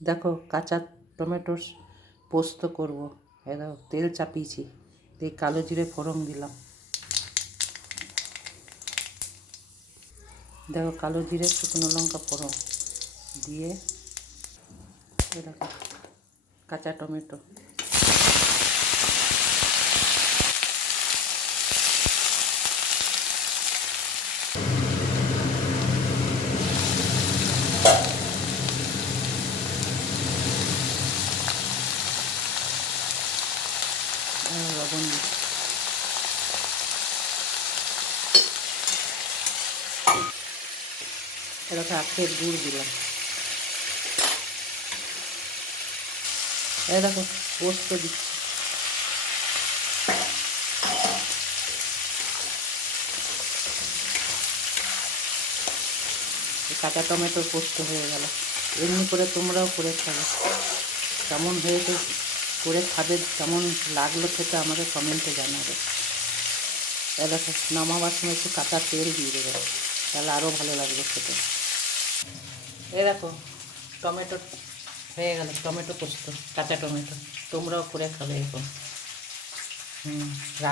দেখো কাঁচা টমেটোর পোস্ত করব। এই দেখো তেল চাপিয়েছি, দিয়ে কালো জিরে ফোড়ন দিলাম। দেখো কালো জিরে শুকনো লঙ্কা ফোড়ন দিয়ে দেখো কাঁচা টমেটো, লবণ দিচ্ছি। এরকম আখের গুড় দিলাম। এই দেখো পোস্ত দিচ্ছি। কাঁচা টমেটোর পোস্ত হয়ে গেল। এমনি করে তোমরাও করে খাবে, কেমন হয়েছে করে খাবে, কেমন লাগলো খেতে আমাকে কমেন্টে জানাবে। এ দেখো নামাবার সময় একটু কাঁচা তেল দিয়ে দেবে, তাহলে আরও ভালো লাগবে খেতে। এ দেখো টমেটো হয়ে গেল, টমেটো পোস্ত, কাঁচা টমেটো। তোমরাও করে খাবে এরকম। রাখ।